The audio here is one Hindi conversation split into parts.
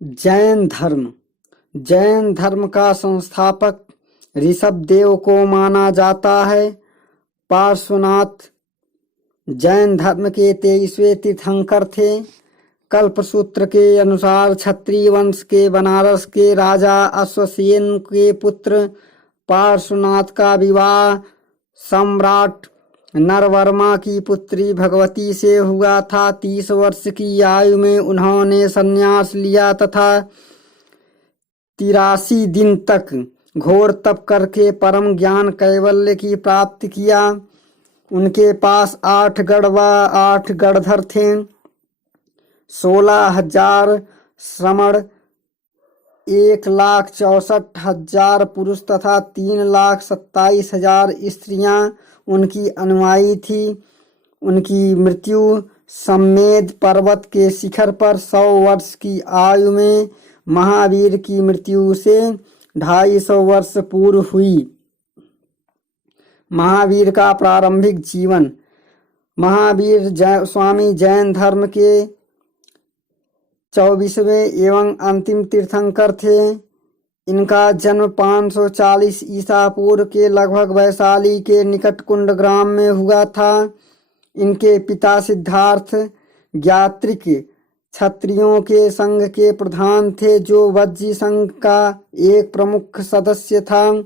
जैन धर्म। जैन धर्म का संस्थापक ऋषभदेव को माना जाता है। पार्श्वनाथ जैन धर्म के 23वें तीर्थंकर थे। कल्पसूत्र के अनुसार क्षत्रिय वंश के बनारस के राजा अश्वसेन के पुत्र पार्श्वनाथ का विवाह सम्राट नरवर्मा की पुत्री भगवती से हुआ था। 30 वर्ष की आयु में उन्होंने संन्यास लिया तथा 83 दिन तक घोर तप करके परम ज्ञान कैवल्य की प्राप्ति किया। उनके पास 8 गढ़ व 8 गढ़धर थे। 16,000 श्रमण, 1,64,000 पुरुष तथा 3,27,000 स्त्रियां उनकी अनुयायी थी। उनकी मृत्यु सम्मेद पर्वत के शिखर पर 100 वर्ष की आयु में महावीर की मृत्यु से 250 वर्ष पूर्व हुई। महावीर का प्रारंभिक जीवन। महावीर स्वामी जैन धर्म के 24वें एवं अंतिम तीर्थंकर थे। इनका जन्म 540 ईसा पूर्व के लगभग वैशाली के निकट कुंड ग्राम में हुआ था। इनके पिता सिद्धार्थ ज्ञात्रिक क्षत्रियों के संघ के प्रधान थे, जो वज्जी संघ का एक प्रमुख सदस्य था।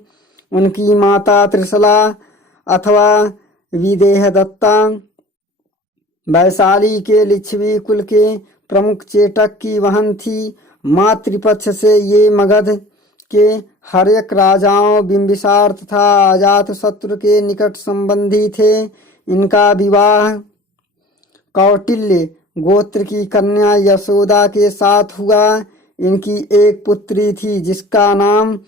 उनकी माता त्रिशला अथवा विदेहदत्ता वैशाली के लिच्छवी कुल के प्रमुख चेटक की बहन थी। मातृपक्ष से ये मगध के हर्यक राजाओं बिंबिसार तथा अजातशत्रु के निकट संबंधी थे। इनका विवाह कौटिल्य गोत्र की कन्या यशोदा के साथ हुआ। इनकी एक पुत्री थी जिसका नाम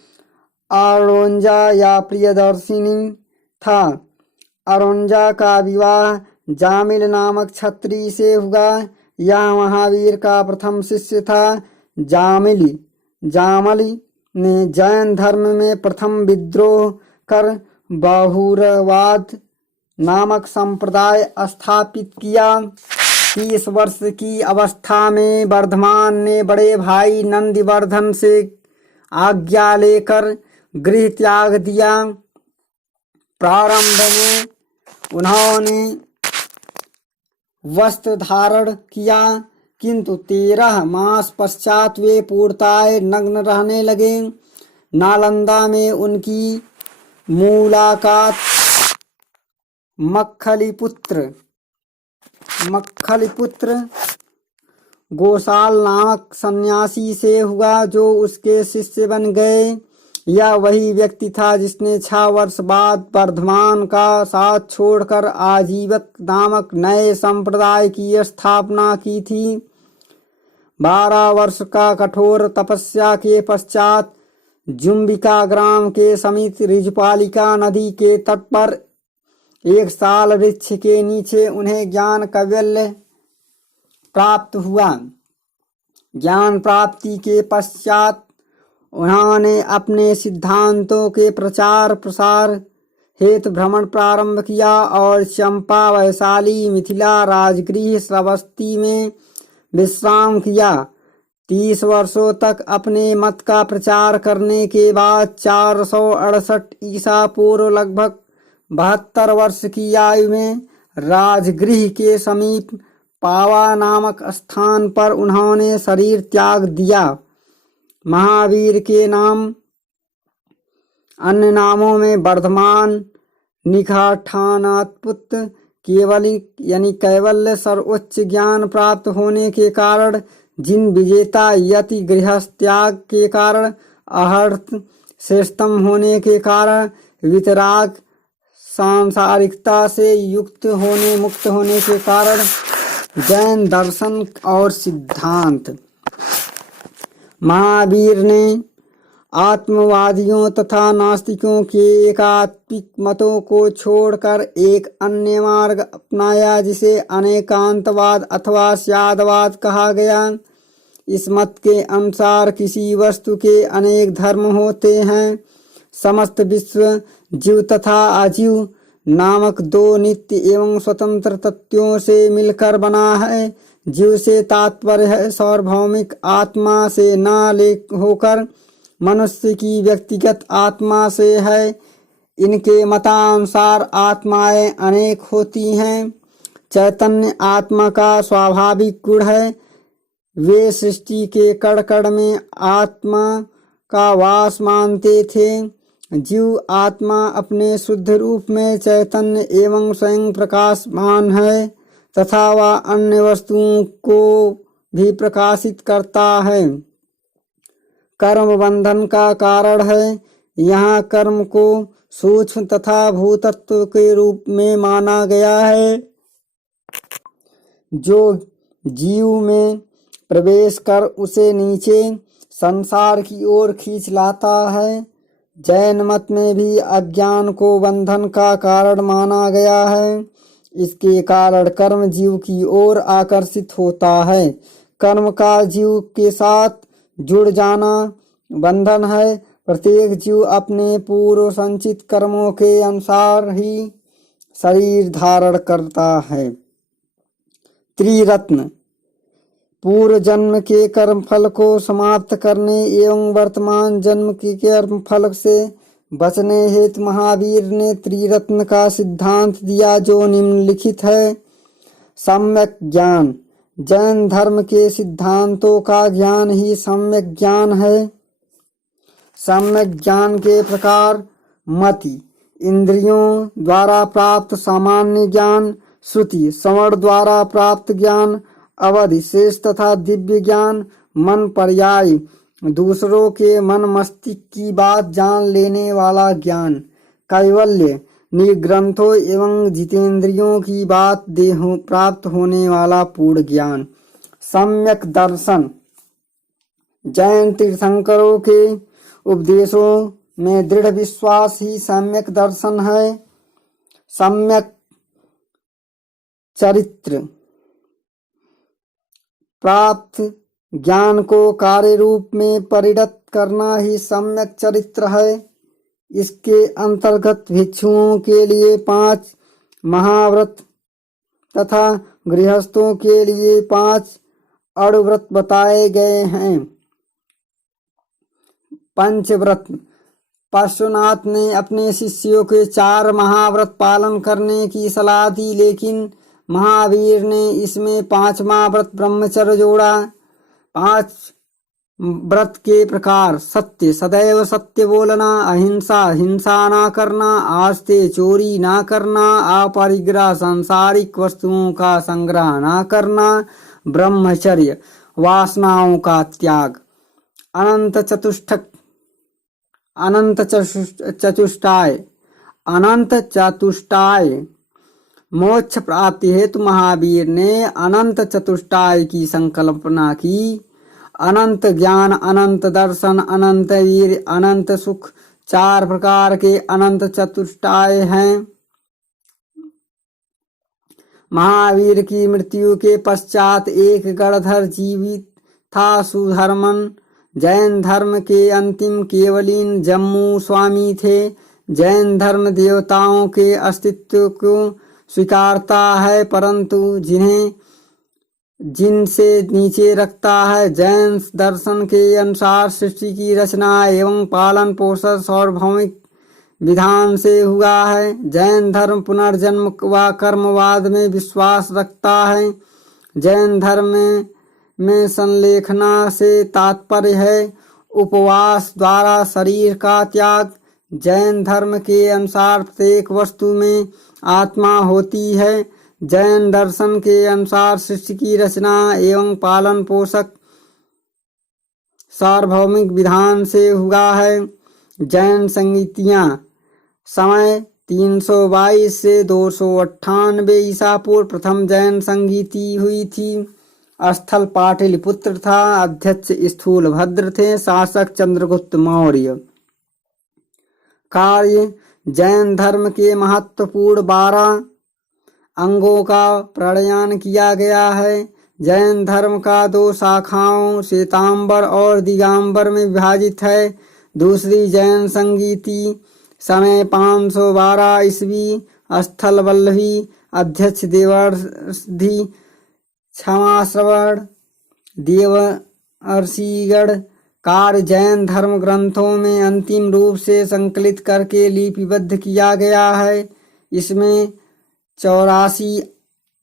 अरोंजा या प्रियदर्शिनी था। अरोंजा का विवाह जामिल नामक क्षत्रिय से हुआ। यह महावीर का प्रथम शिष्य था। जामली ने जैन धर्म में प्रथम विद्रोह कर बहुरवाद नामक संप्रदाय स्थापित किया। 30 वर्ष की अवस्था में वर्धमान ने बड़े भाई नंदिवर्धन से आज्ञा लेकर गृह त्याग दिया। प्रारंभ में उन्होंने वस्त्र धारण किया, किंतु 13 मास पश्चात वे पूर्णतः नग्न रहने लगे। नालंदा में उनकी मुलाकात मक्खलीपुत्र गोसाल नामक सन्यासी से हुआ, जो उसके शिष्य बन गए। यह वही व्यक्ति था जिसने 6 वर्ष बाद वर्धमान का साथ छोड़कर आजीवक नामक नए संप्रदाय की स्थापना की थी। 12 वर्ष का कठोर तपस्या के पश्चात जुम्बिका ग्राम के समीप ऋजुपालिका नदी के तट पर एक साल वृक्ष के नीचे उन्हें ज्ञान कैवल्य प्राप्त हुआ। ज्ञान प्राप्ति के पश्चात उन्होंने अपने सिद्धांतों के प्रचार प्रसार हेतु भ्रमण प्रारंभ किया और चंपा, वैशाली, मिथिला, राजगृह, श्रावस्ती में विश्राम किया। 30 वर्षों तक अपने मत का प्रचार करने के बाद 468 ईसा पूर्व लगभग 72 वर्ष की आयु में राजगृह के समीप पावा नामक स्थान पर उन्होंने शरीर त्याग दिया। महावीर के नाम अन्य नामों में वर्धमान, निखाठानात्पुत, केवली यानी कैवल्य, सर्वोच्च ज्ञान प्राप्त होने के कारण जिन विजेता, यति, गृहस्थ्याग के कारण अहर्थ, श्रेष्ठतम होने के कारण वितराग, सांसारिकता से मुक्त होने के कारण जैन दर्शन और सिद्धांत। महावीर ने आत्मवादियों तथा नास्तिकों के एकात्मिक मतों को छोड़कर एक अन्य मार्ग अपनाया, जिसे अनेकांतवाद अथवा स्यादवाद कहा गया। इस मत के अनुसार किसी वस्तु के अनेक धर्म होते हैं। समस्त विश्व जीव तथा अजीव नामक 2 नित्य एवं स्वतंत्र तत्वों से मिलकर बना है। जीव से तात्पर्य है सार्वभौमिक आत्मा से न ले होकर मनुष्य की व्यक्तिगत आत्मा से है। इनके मतानुसार आत्माएं अनेक होती हैं। चैतन्य आत्मा का स्वाभाविक गुण है। वे सृष्टि के कण कण में आत्मा का वास मानते थे। जीव आत्मा अपने शुद्ध रूप में चैतन्य एवं स्वयं प्रकाशमान है तथा वह अन्य वस्तुओं को भी प्रकाशित करता है। कर्म बंधन का कारण है। यहाँ कर्म को सूक्ष्म तथा भूतत्व के रूप में माना गया है जो जीव में प्रवेश कर उसे नीचे संसार की ओर खींच लाता है। जैन मत में भी अज्ञान को बंधन का कारण माना गया है। इसके कारण कर्म जीव की ओर आकर्षित होता है। कर्म का जीव के साथ जुड़ जाना बंधन है। प्रत्येक जीव अपने पूर्व संचित कर्मों के अनुसार ही शरीर धारण करता है। त्रिरत्न पूर्व जन्म के कर्म फल को समाप्त करने एवं वर्तमान जन्म के कर्म फल से बचने हेतु महावीर ने त्रिरत्न का सिद्धांत दिया जो निम्नलिखित है। सम्यक ज्ञान जैन धर्म के सिद्धांतों का ज्ञान ही सम्यक ज्ञान है। सम्यक ज्ञान के प्रकार मति इंद्रियों द्वारा प्राप्त सामान्य ज्ञान, श्रुति श्रवण द्वारा प्राप्त ज्ञान, अवधि शेष तथा दिव्य ज्ञान, मन पर्याय दूसरों के मन मस्तिष्क की बात जान लेने वाला ज्ञान, कैवल्य निर्ग्रंथों एवं जितेंद्रियों की बात देहों प्राप्त होने वाला पूर्ण ज्ञान। सम्यक दर्शन जैन तीर्थंकरों के उपदेशों में दृढ़ विश्वास ही सम्यक दर्शन है। सम्यक चरित्र प्राप्त ज्ञान को कार्य रूप में परिणत करना ही सम्यक चरित्र है। इसके अंतर्गत भिक्षुओं के लिए 5 महाव्रत तथा गृहस्थों के लिए 5 अणुव्रत बताए गए हैं। पंचव्रत पार्श्वनाथ ने अपने शिष्यों के 4 महाव्रत पालन करने की सलाह दी, लेकिन महावीर ने इसमें 5वां व्रत ब्रह्मचर्य जोड़ा। 5 व्रत के प्रकार सत्य सदैव सत्य बोलना, अहिंसा हिंसा ना करना, आस्ते चोरी ना करना, अपरिग्रह सांसारिक वस्तुओं का संग्रह ना करना, ब्रह्मचर्य वासनाओं का त्याग, अनंत चतुष्टाय मोक्ष प्राप्ति हेतु महावीर ने अनंत चतुष्टाय की संकल्पना की। अनंत ज्ञान, अनंत दर्शन, अनंत वीर, अनंत सुख 4 प्रकार के अनंत चतुष्टाय हैं। महावीर की मृत्यु के पश्चात एक गणधर जीवित था, सुधर्मन। जैन धर्म के अंतिम केवलीन जम्मू स्वामी थे। जैन धर्म देवताओं के अस्तित्व को स्वीकारता है परंतु जिनसे नीचे रखता है। जैन दर्शन के अनुसार सृष्टि की रचना एवं पालन पोषण सार्वभौमिक विधान से हुआ है। जैन धर्म पुनर्जन्म व कर्मवाद में विश्वास रखता है। जैन धर्म में संलेखना से तात्पर्य है उपवास द्वारा शरीर का त्याग। जैन धर्म के अनुसार प्रत्येक वस्तु में आत्मा होती है। जैन दर्शन के अनुसार सृष्टि की रचना एवं पालन पोषक सार्वभौमिक विधान से हुआ है। जैन संगीतियाँ समय 322 से 298 ईसा पूर्व प्रथम जैन संगीति हुई थी। स्थल पाटलिपुत्र था। अध्यक्ष स्थूल भद्र थे। शासक चंद्रगुप्त मौर्य। कार्य जैन धर्म के महत्वपूर्ण 12 अंगों का प्रणयन किया गया है। जैन धर्म का 2 शाखाओं श्वेतांबर और दिगंबर में विभाजित है। दूसरी जैन संगीति समय 512 ईस्वी। स्थल वल्लभी। अध्यक्ष देवर्षि क्षमा श्रवण देवर्षिगण कार्य जैन धर्म ग्रंथों में अंतिम रूप से संकलित करके लिपिबद्ध किया गया है। इसमें 84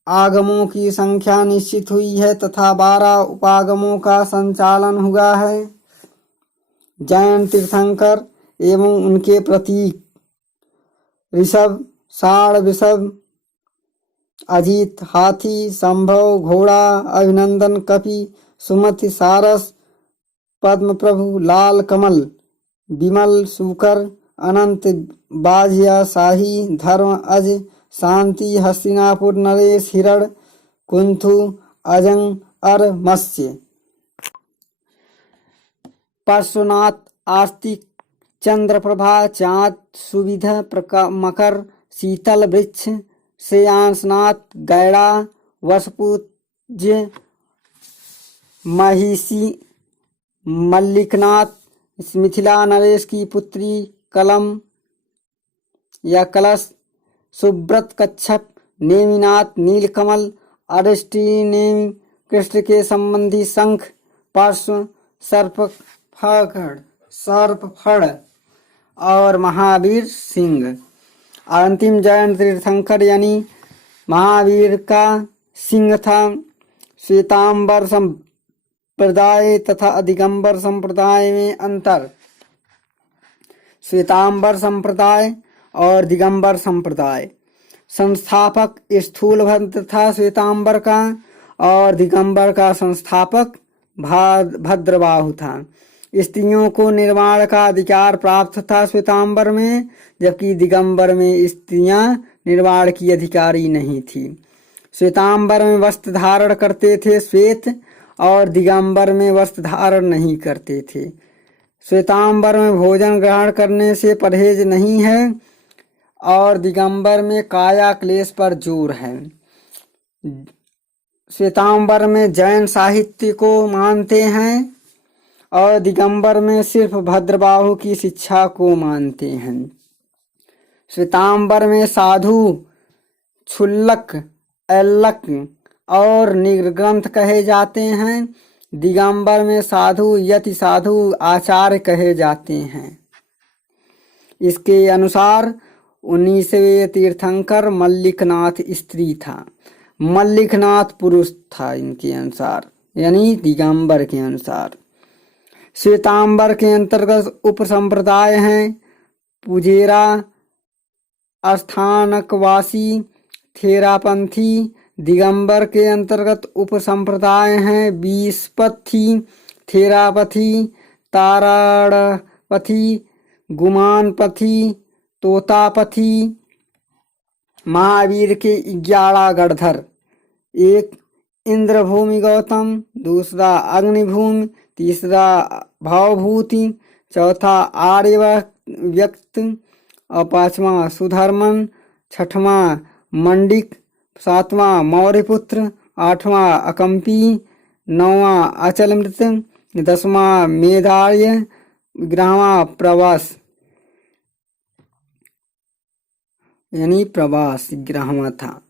आगमों की संख्या निश्चित हुई है तथा 12 उपागमों का संचालन हुआ है। जैन तीर्थंकर एवं उनके प्रतीक ऋषभ, साढ़, वृषभ, अजित, हाथी, संभव, घोड़ा, अभिनंदन, कपि, सुमति, सारस, पद्म प्रभु, लाल कमल, विमल, सूकर, अनंत, बाज्य, शाही, धर्म, अज, शांति, हस्तिनापुर, नरेश, हिरण, कुंथु, अजंग, अर, मत्स्य, पार्श्वनाथ, आस्तिक, चंद्रप्रभा, चाँद, सुविधा, मकर, शीतल, वृक्ष, श्रेयांसनाथ, गैड़ा, वसपूज्य, महिषी, मल्लिकनाथ, मिथिला, नरेश की पुत्री, कलम या कलश, सुब्रत, कच्छप, नेमिनाथ, नीलकमल, अरिष्टि, नेमि, कृष्ण के संबंधी शंख, पार्श्व, सर्पफड़ और महावीर सिंह। अंतिम जैन तीर्थंकर यानी महावीर का सिंह था। श्वेतांबर संप्रदाय तथा दिगंबर संप्रदाय में अंतर। श्वेतांबर संप्रदाय और दिगंबर संप्रदाय संस्थापक स्थूलभद्र था श्वेतांबर का, और दिगंबर का संस्थापक भद्रबाहु था। स्त्रियों को निर्वाण का अधिकार प्राप्त था श्वेतांबर में, जबकि दिगंबर में स्त्रियां निर्वाण की अधिकारी नहीं थी। श्वेतांबर में वस्त्र धारण करते थे श्वेत, और दिगंबर में वस्त्र धारण नहीं करते थे। श्वेतांबर में भोजन ग्रहण करने से परहेज नहीं है, और दिगंबर में काया क्लेश पर जोर है। श्वेतांबर में जैन साहित्य को मानते हैं, और दिगंबर में सिर्फ भद्रबाहु की शिक्षा को मानते हैं। श्वेतांबर में साधु क्षुल्लक, ऐल्लक और निर्ग्रंथ कहे जाते हैं। दिगंबर में साधु, यति साधु, आचार्य कहे जाते हैं। इसके अनुसार 19वें तीर्थंकर मल्लिकनाथ स्त्री था, मल्लिकनाथ पुरुष था इनके अनुसार, यानी दिगंबर के अनुसार। श्वेतांबर के अंतर्गत उप संप्रदाय हैं पुजेरा, अस्थानकवासी, थेरापंथी। दिगंबर के अंतर्गत उप संप्रदाय हैं बीसपथी, थेरापथी, ताराड़पथी, गुमानपथी, तोतापथी। महावीर के 11 गणधर, एक इंद्रभूमि गौतम, दूसरा अग्निभूमि, तीसरा भावभूति, चौथा आर्यव्यक्त, और पांचवा सुधर्मन, छठवां मंडिक, सातवां मौर्यपुत्र, आठवां अकंपी, नौवां अचलमृत, 10वां मेधार्य, 11वां प्रवास यानी प्रवास 11वां था।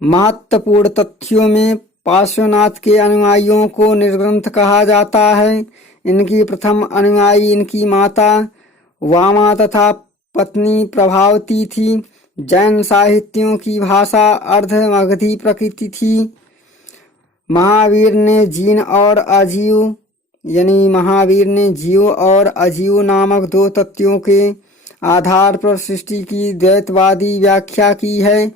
महत्वपूर्ण तथ्यों में पार्श्वनाथ के अनुयायियों को निर्ग्रंथ कहा जाता है। इनकी प्रथम अनुयायी इनकी माता वामा तथा पत्नी प्रभावती थी। जैन साहित्यों की भाषा अर्ध-मगधी प्रकृति थी। महावीर ने जीव और अजीव नामक 2 तत्वों के आधार पर सृष्टि की द्वैतवादी व्याख्या की है।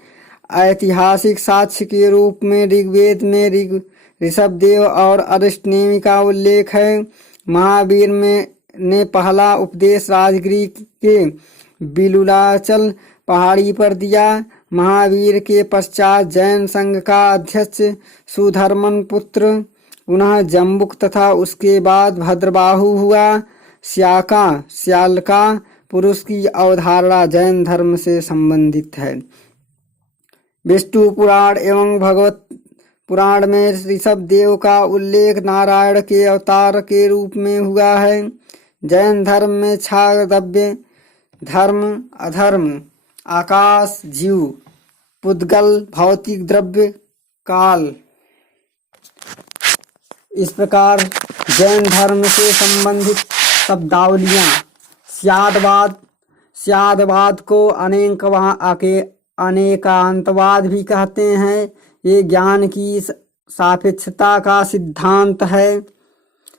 ऐतिहासिक साक्ष्य के रूप में ऋग्वेद में ऋषभदेव और अरिष्टनेमि का उल्लेख है। महावीर ने पहला उपदेश राजगिरी के बिलुलाचल पहाड़ी पर दिया। महावीर के पश्चात जैन संघ का अध्यक्ष सुधर्मन पुत्र पुनः जम्बुक तथा उसके बाद भद्रबाहु हुआ। श्यालका पुरुष की अवधारणा जैन धर्म से संबंधित है। विष्णु पुराण एवं भगवत पुराण में ऋषभदेव का उल्लेख नारायण के अवतार के रूप में हुआ है। जैन धर्म में छागद्रव्य, धर्म, अधर्म, आकाश, जीव, पुद्गल, भौतिक द्रव्य, काल, इस प्रकार जैन धर्म से संबंधित शब्दावलियाँ स्यादवाद को अनेकांतवाद भी कहते हैं। ये ज्ञान की सापेक्षता का सिद्धांत है।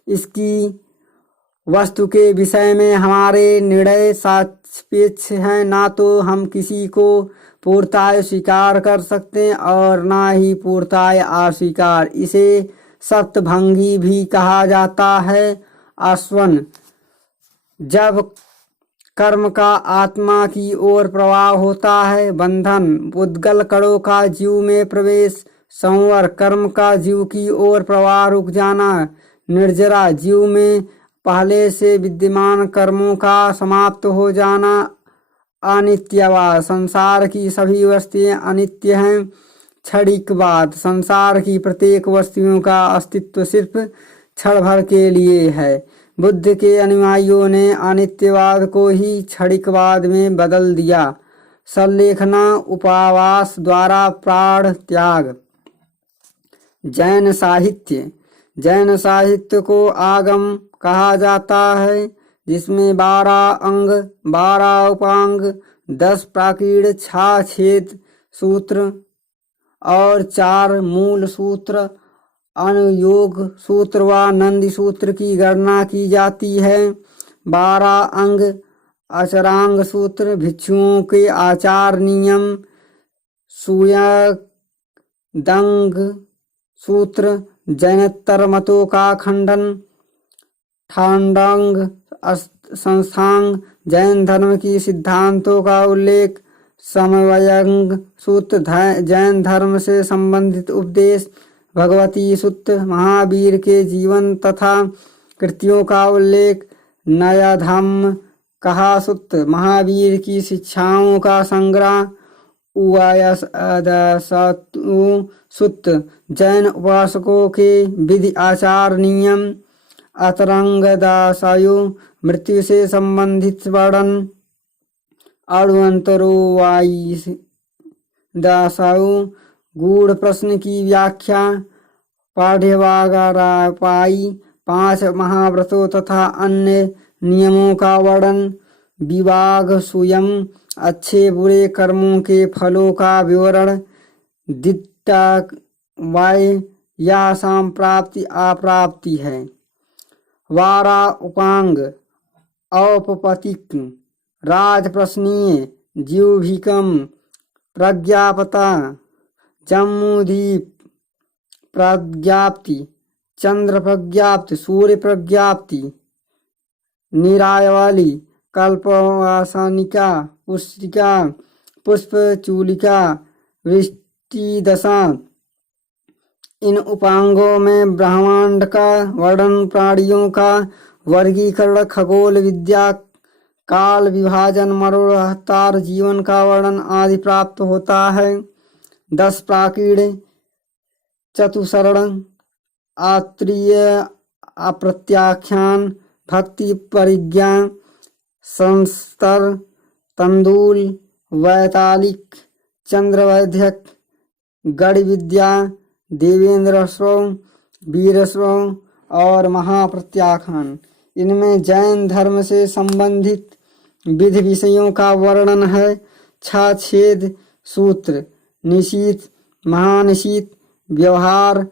इसकी वस्तु के विषय में हमारे निर्णय सापेक्ष हैं। ना तो हम किसी को पूर्णतः स्वीकार कर सकते हैं और ना ही पूर्णतः अस्वीकार। इसे सप्तभंगी भी कहा जाता है। आस्वन जब कर्म का आत्मा की ओर प्रवाह होता है। बंधन पुद्गल कणों का जीव में प्रवेश। संवर कर्म का जीव की ओर प्रवाह रुक जाना। निर्जरा जीव में पहले से विद्यमान कर्मों का समाप्त हो जाना। अनित्यवाद संसार की सभी वस्तुएं अनित्य हैं। क्षणिकवाद संसार की प्रत्येक वस्तुओं का अस्तित्व सिर्फ क्षण भर के लिए है। बुद्ध के अनुयायियों ने अनित्यवाद को ही क्षणिकवाद में बदल दिया। संलेखना उपवास द्वारा प्राण त्याग। जैन साहित्य को आगम कहा जाता है, जिसमें 12 अंग 12 उपांग 10 प्राकीण 6 छेद सूत्र और 4 मूल सूत्र अनुयोग सूत्र व नंदी सूत्र की गणना की जाती है। 12 अंग अचरांग सूत्र भिक्षुओं के आचार नियम। सुयदंग सूत्र जैनेतर मतों का खंडन। ठांडांग संस्थांग जैन धर्म की सिद्धांतों का उल्लेख। समवयंग सूत्र जैन धर्म से संबंधित उपदेश। भगवती सूत्र महावीर के जीवन तथा कृतियों का उल्लेख। नयधम्म कहा सूत्र महावीर की शिक्षाओं का संग्रह। उवायसतु सूत्र जैन उपासकों के विधि आचार नियम। अतरंगदासायु मृत्यु से संबंधित वर्णन। अणुअंतरोवाईदासायु गूढ़ प्रश्न की व्याख्या। पाढ़्यवागरापाई 5 महाव्रतों तथा अन्य नियमों का वर्णन। विवाग सुयम अच्छे बुरे कर्मों के फलों का विवरण। दिट्टा वाय या संप्राप्ति अप्राप्ति है। 12 उपांग औपपतिक राजप्रश्नीय जीवभिकम प्रज्ञापता जम्मूदीप प्रज्ञाप्ति चंद्र प्रज्ञाप्ति सूर्य प्रज्ञाप्ति निरायवाली कल्पवासनिका पुष्टिका पुष्पचूलिका वृष्टिदशा। इन उपांगों में ब्रह्मांड का वर्णन, प्राणियों का वर्गीकरण, खगोल विद्या, काल विभाजन, मरणोत्तर जीवन का वर्णन आदि प्राप्त होता है। 10 प्राकीण चतुसरण आत्रीय अप्रत्याख्यान भक्ति परिज्ञा संस्तर तंदूल वैतालिक चंद्रवैद्यक गढ़ विद्या देवेंद्र श्रव वीर श्रव और महाप्रत्याख्यान। इनमें जैन धर्म से संबंधित विधि विषयों का वर्णन है। 6 छेद सूत्र निशीथ महानिशीथ व्यवहार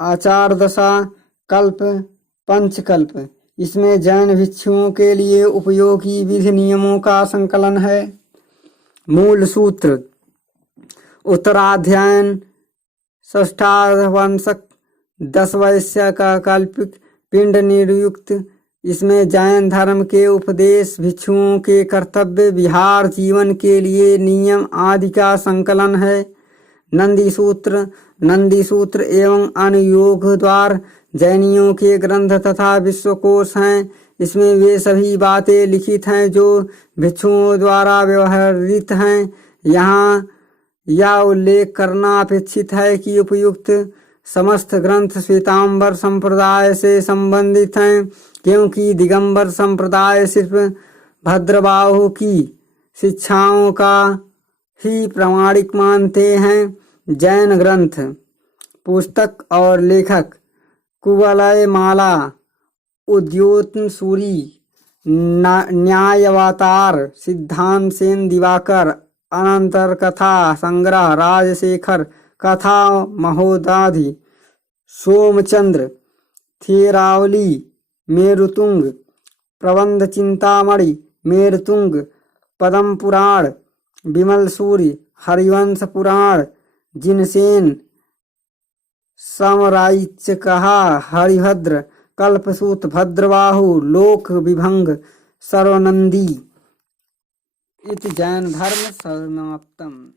आचार दशा कल्प पंचकल्प। इसमें जैन भिक्षुओं के लिए उपयोगी विधि नियमों का संकलन है। मूल सूत्र उत्तराध्यायन षष्ठावंशक 10 वैश्य का कल्पिक पिंड निरुक्त। इसमें जैन धर्म के उपदेश भिक्षुओं के कर्तव्य विहार जीवन के लिए नियम आदि का संकलन है। नंदी सूत्र एवं अनुयोग द्वार जैनियों के ग्रंथ तथा विश्वकोश हैं। इसमें वे सभी बातें लिखित हैं जो भिक्षुओं द्वारा व्यवहृत हैं। यहाँ यह उल्लेख करना अपेक्षित है कि उपयुक्त समस्त ग्रंथ श्वेतांबर संप्रदाय से संबंधित हैं, क्योंकि दिगंबर संप्रदाय सिर्फ भद्रबाहु की शिक्षाओं का ही प्रामाणिक मानते हैं। जैन ग्रंथ पुस्तक और लेखक कुवलय माला, उद्योतन सूरी, न्यायावतार, सिद्धांत सेन दिवाकर, अनंतर कथा संग्रह, राजशेखर कथा महोदधि, सोमचंद्र, थेरावली, मेरुतुंग, प्रबंध चिंतामणि, मेरुतुंग, पद्म पुराण, विमल सूर्य, हरिवंश पुराण, जिनसेन, समराइचकहा, हरिभद्र, कल्पसूत, भद्रबाहु, लोक विभंग, सर्वनंदी। इति जैन धर्म समाप्तम।